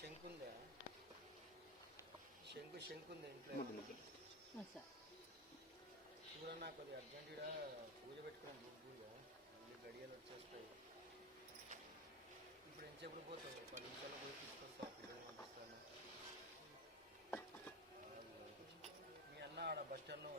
శంకు ఉందా శంకు శంకు ఉంది ఇంట్లో చూడన్నా కొద్దిగా అర్జెంటుగా పూజ పెట్టుకున్నాం గుడి పూజ. మళ్ళీ గడియలు వచ్చేస్తాయి. ఇప్పుడు ఎంతసేపు పోతావు? పది నిమిషాలు పోయి తీసుకొస్తా పిల్లలు పంపిస్తాను. మీ అన్న ఆడ బస్ స్టాండ్లో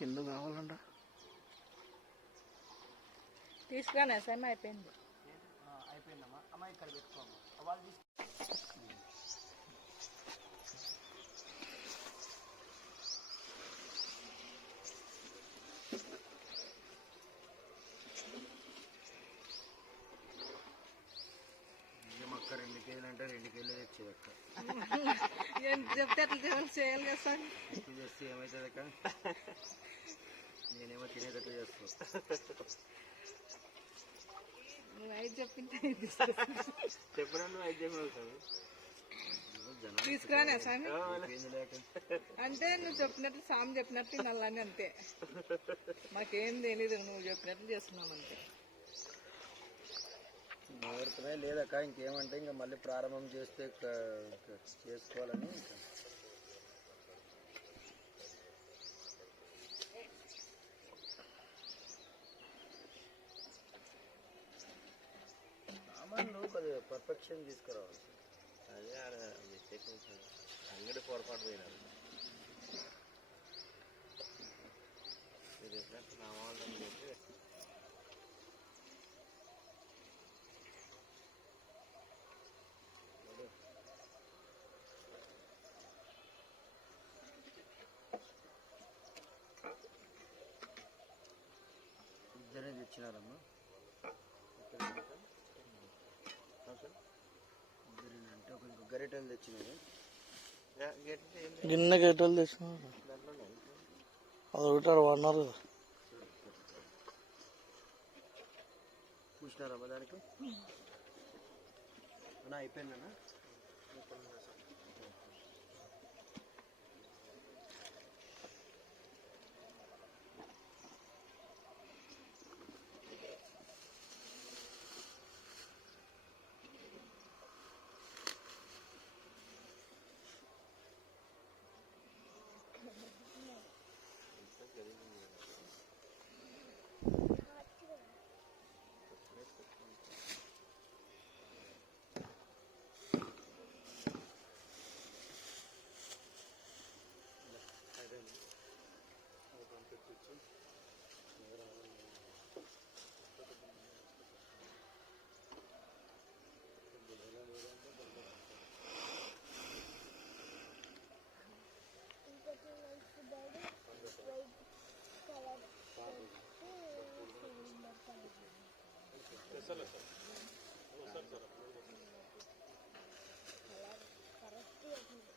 ఎందుకు కావాలంట. తీసుకురాను? ఎస్ఐఎం అయిపోయింది. ఆ, అయిపోయిందమ్మా. అమ్మ ఇక్కడ పెట్టుకోమ్మా. వాళ్ళు తీసుకు అక్క రెండు కేజీలు అంటే రెండు కేజీలు తెచ్చేది అక్క. ఏం చెప్తే అట్లా చేయాలి చేయాలి కదా సార్. ఎక్కువ చేస్తే ఏమవుతుంది అక్క? నేనేమో తినేటట్టు చేస్తా నువ్వు ఐదు చెప్పింటే చెప్పినా నువ్వు అయితే జనాలు తీసుకురాను స్వామి? అంటే నువ్వు చెప్పినట్లు సామి చెప్పినట్టు తినాలని అంతే. మాకేం తెలీదు నువ్వు చెప్పినట్లు చేస్తున్నాం అంతే. ముహూర్తమే లేదక్క ఇంకేమంటే ఇంకా మళ్ళీ ప్రారంభం చేస్తే చేసుకోవాలని నువ్వు కొద్దిగా పర్ఫెక్షన్ తీసుకురావాలి. అదే ఆడ మిస్టేక్ అంగడి పొరపాటు పోయినారు. మీరు నా వాళ్ళని చెప్పి ఇద్దరే తెచ్చినారమ్మా. ఇద్దరేనంటే గరిటెలు తెచ్చినారు గిన్నె గరిటలు తెచ్చినారు అది ఒకటి అన్నారు కదా. చూసినారమ్మా దానికి? అయిపోయిందన్నా? అయిపోయిందన్నా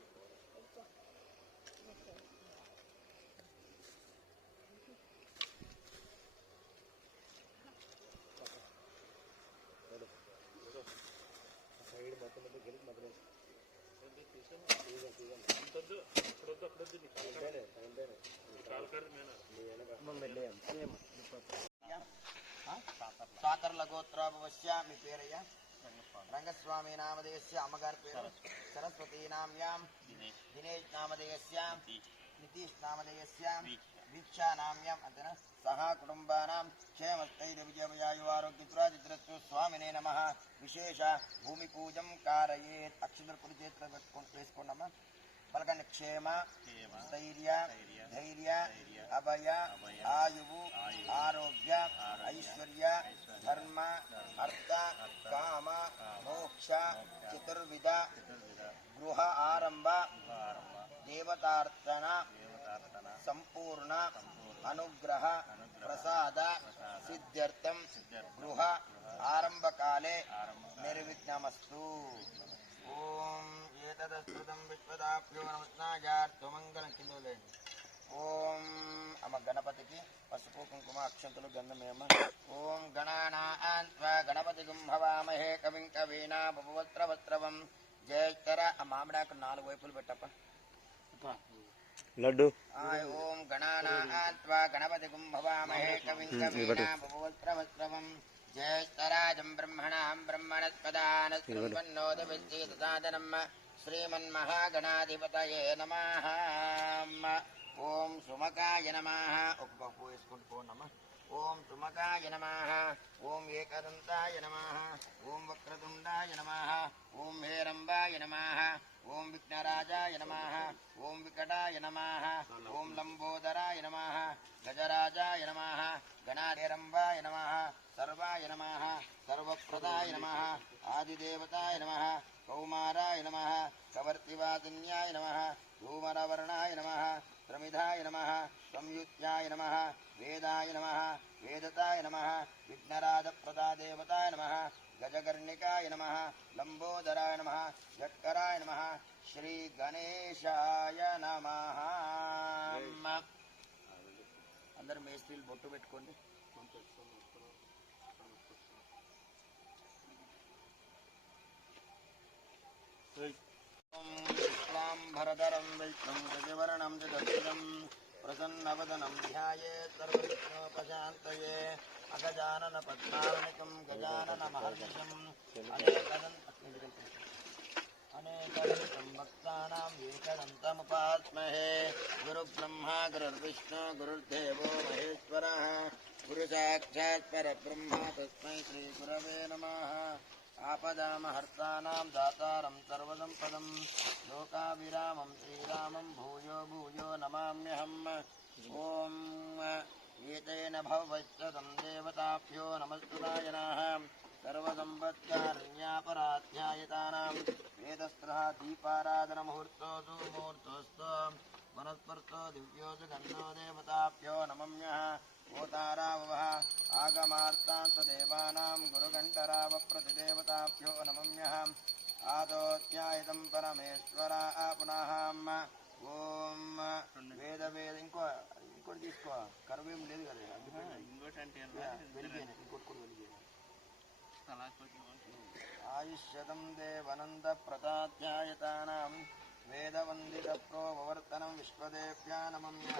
సాకర్ల గోత్రాభవస్య మీ పేరయ్యా. రంగస్వామి నామధేయస్య అమ్మగారి పేరు. సరస్వతీ నామ్యాం. దినేష్ నామధేయస్య. నితీష్ నామధేయస్య. వీక్షా నామ్యాం. అంతేనా? సహా కుటుంబానాం. క్షేమస్థైర్య విజయమయాయు ఆరోగ్యతురాజిద్రస్సు స్వామినే నమ. విశేష భూమి పూజం కారయేత్ అక్షంతర కుడి చేతిలో పెట్టుకొని వేసుకోండమ్మా. పలకండి. క్షేమ స్థైర్య ధైర్య अभय आयु आरोग्य ऐश्वर्य धर्म अर्थ काम मोक्ष चतुर्विध गृह आरंभ देवतार्थना संपूर्ण अनुग्रह प्रसाद सिद्ध्यर्थम गृह आरंभ काले निर्विघ्नमस्तु। ओम एक तत्त विश्वताप्यो किंतु लेंगे ఓం అమ్మ గణపతికి పసుపు కుంకుమ అక్షంతులు గంధమేమ ఓం గణానాన్వ గణపతి గుంభవామహే కవిం కవీనా భవత్రవత్రవం. జయకర ఆ మామిడాకు నాలుగు వైపులు పెట్టప్ప. లడ్డు. ఓం గణానాన్వ గణపతి గుంభవామహే కవిం కవీనా భవత్రవత్రవం. జయస్తరాజం బ్రహ్మణాం శ్రీమన్మహాగణాధిపతయే నమః. ఓం సుమకాయ నమః. ఒక పప్పు వేసుకుంటూ పోనమ్మా ఓం సుమకాయ నమః. ఓం ఏకదంతాయ నమః. ఓం వక్రతుండాయ నమః. ఓం హేరంబాయ నమః. ఓం విఘ్నరాజాయ నమః. ఓం వికటాయ నమః. ఓం లంబోదరాయ నమః. గజరాజాయ నమః. గణాధేరంబాయ నమః. సర్వాయ నమః. సర్వప్రదాయ నమః. ఆదిదేవతాయ నమః. కౌమారాయ నమః. కవర్తివాదిన్యాయ నమః. ధూమరవర్ణాయ నమః. ప్రమిధాయ నమ సంయుత్యాయ నమ వేదాయ నమ వేదతాయ నమ విఘ్నరాజప్రదాదేవతాయ నమ గజగర్ణికాయ నమ లంబోదరాయ నమ జట్కరాయ నమ శ్రీ గణేశాయ నమః. అందరు మేస్త్రీలు బొట్టు పెట్టుకోండి. ఓం विश्वाम्भरधरं वैत्रं गजवर्णं च दक्षिणं प्रसन्नवदनं ध्याये सर्वविघ्नोपशान्तये अगजाननपद्मानिकं गजाननमहर्निशम् अनेकदन्तं भक्तानां एकदन्तमुपास्महे गुरुब्रह्मा, गुरुर्विष्णु, गुरुर्देवो महेश्वरः। गुरुसाक्षात् परब्रह्म, तस्मै श्रीगुरवे आपदामहर्तानां दातारं सर्वसम्पदं विराम श्रीरामं, भूयो भूयो, नमाम्यहम्। ॐ एतेन भववत्सदं देवताभ्यो नमस्तुतायनाः सर्वसम्पत्कारुण्यापराध्यायतानां वेदस्त्रः दीपाराधनमुहूर्तोऽसु मुहूर्तोऽस्तु वनस्पर्शो दिव्योऽसु गन्धो, देवताभ्यो नमम्यः। ఆగమార్తాంతదేవానాం గురుగంటరావ ప్రతిదేవతాభ్యో నమమ్యः ఆదోత్యాయుధం పరమేశ్వర పునః ఓం వేద వేద ఇంకో ఇంకోటి తీసుకో. కరువేం లేదు కదా. ఇంకోటి అంటే వెలిగేనే ఇంకోటి కూడా వెలిగేనే ఆయుష్యతం దేవనంద ప్రతాధ్యాయతానాం వేదవందిత ప్రోవర్తనం విశ్వదేవ్యా నమమ్యః।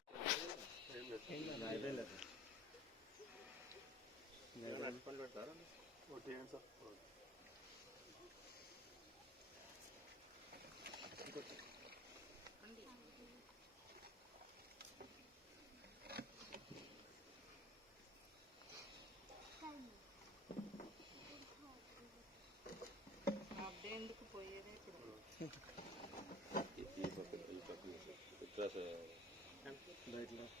ఎందుకు పోయేదే ఇప్పుడు అక్షంతలన్నీ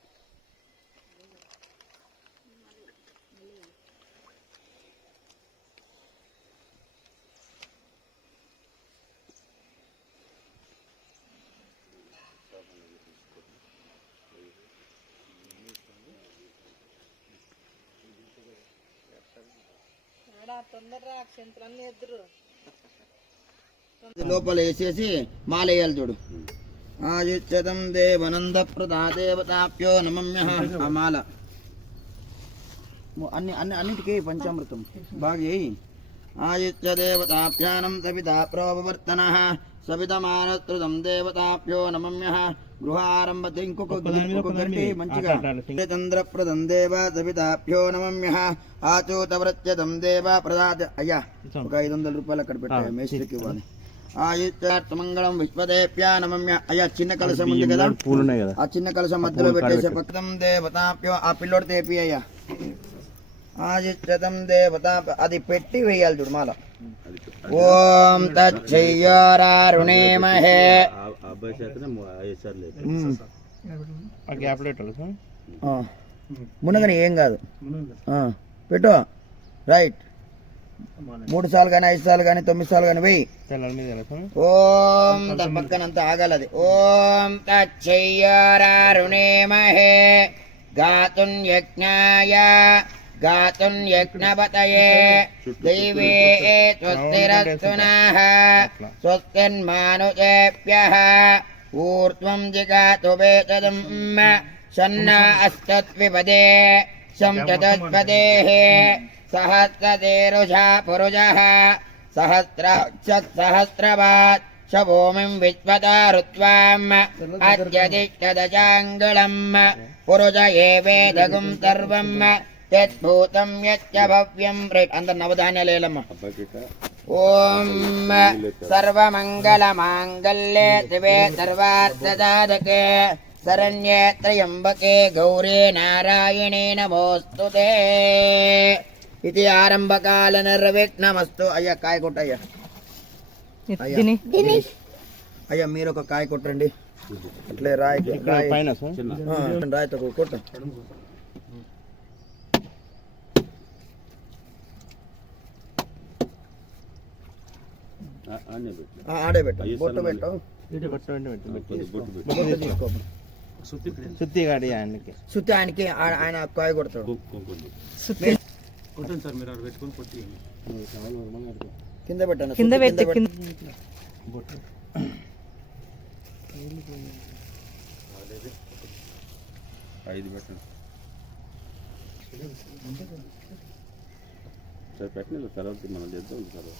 తొందరగా వచ్చి ఎదురు. లోపల వేసేసి మాల వేయాలి చూడు. ఆయుష్యతం దేవనంద ప్రదా దేవతాప్యో నమమ్య ఆ మాల. అన్ని అన్ని అన్నిటికీ పంచామృతం. బాగా వేయి. ఆయుష్య దేవతాభ్యానం సవితా ప్రోపవర్తన సవితమానస్తృతం దేవతాభ్యో నమమ్య గృహారంభతే ఇంకొక ఇంకొక గంటే మంచిగా. చంద్రప్రదం దేవ సవితాభ్యో నమమ్య ఆచూతవ్రత్యతం దేవ ప్రదాత అయ్యా ఒక ఐదు వందల రూపాయలు అక్కడ పెట్టా మేస్త్రికి ఇవ్వాలి. ఆయుష్మంగళం విశ్వదేప్యా నమమ్య. అయ్యా చిన్న కలశం ఉంది కదా? పూలు ఉన్నాయి కదా. ఆ చిన్న కలశం మధ్యలో పెట్టేసే పక్కం దేవతాప్యో ఆ పిల్లోడి తేపి అయ్యా. ఆయుష్యతం దేవతా అది పెట్టి వేయాలి చూడు మాల. ఓం తచ్చయ్యోరారుణేమహే గ్యాప్ లెటర్ ఆ. మునగని ఏం కాదు. ఆ. పెట్టు. రైట్. మూడు సార్లు కానీ ఐదు సార్లు కానీ తొమ్మిది సార్లు కానీ వెయ్యి. ఓం దాని పక్కనంతా ఆగాలది ఓం తచ్చయ్యోరారుణేమహే గాతుం యజ్ఞాయ. गातुं यज्ञपतये। दैवे स्वस्तिरस्तु स्वस्तिन्मानुजेभ्यः। ऊर्ध्वं जिगातु वेतदं शन्ना अस्तद्विपदे। शं चतुष्पदेः सहस्रदेरुषा पुरुषः। सहस्रक्षसहस्रवात् स भूमिं विश्वता ऋत्वाम् अत्यदिष्टदशाङ्गुलम् पुरुष एवेदगुं सर्वम्। యద్భూతం యచ్చ భవ్యం రైట్ అందరు నవధాన్యాలేలమ్మ ఓం సర్వమంగళమాంగళ్యే శివే సర్వార్థదాదకే శరణ్యే త్రయంబకే గౌరీ నారాయణే నమోస్తు ఇది ఆరంభకాల నిర్విఘ్నమస్తు అయ్యా కాయ కొట్టయ్యా అయ్యా మీరు ఒక కాయ కొట్టండి అట్లే రాయి రాయి రాయితో కొట్టండి ఆడే పెట్టు. బొట్టు పెట్టు. సుత్తి గాడి ఆయనకి. సుత్తి ఆయనకి ఆయన కాయ కొడతాడు. కింద పెట్టండి కింద పెట్టి బొట్టు. ఐదు పెట్టండి సరే పెట్టిన తర్వాత మనం చేద్దాం తర్వాత.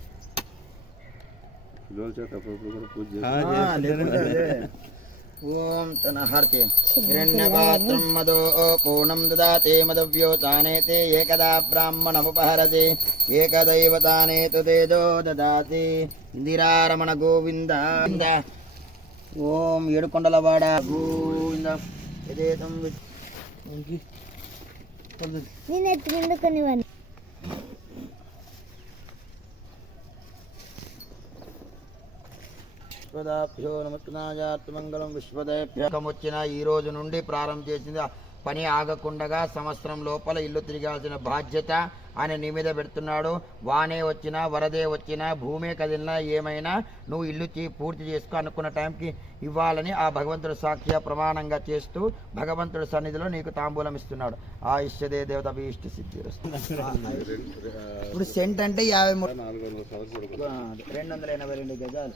ఓం తన హార్తి హిరణ్యపాత్రం మదో పూర్ణం దదాతే మదవ్యోతానేతే ఏకదా బ్రాహ్మణముపహరతి ఏకదైవతానేతు తేజో దదాతి. ఇందిరారమణ గోవింద. ఓం ఏడుకొండలవాడ గోవింద. యదేతం విశ్వదాభ్యో నమస్కృతాయాత్మంగళం విశ్వదయభ్యం వచ్చిన ఈ రోజు నుండి ప్రారంభం చేసింది పని ఆగకుండగా సంవత్సరం లోపల ఇల్లు తిరిగాల్సిన బాధ్యత ఆయన నీ మీద పెడుతున్నాడు వానే వచ్చినా వరదే వచ్చినా భూమే కదిలినా ఏమైనా నువ్వు ఇల్లు పూర్తి చేసుకో అనుకున్న టైంకి ఇవ్వాలని ఆ భగవంతుడు సాక్షిగా ప్రమాణంగా చేస్తూ భగవంతుడి సన్నిధిలో నీకు తాంబూలం ఇస్తున్నాడు ఆ ఇష్టదే దేవత ఇష్ట సిద్ధి ఇప్పుడు సెంట్ అంటే యాభై మూడు రెండు వందల ఎనభై రెండు గజాలు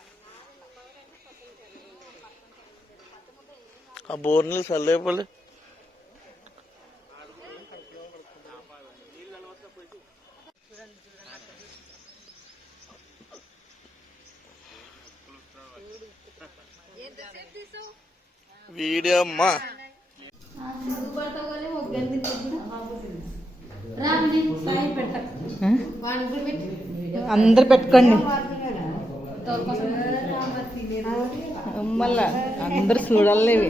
ఆ బోర్ నీళ్ళు చల్లేపలే వీడియో అమ్మా. అందరు పెట్టుకోండి. మళ్ళా అందరు చూడాలి ఇవి.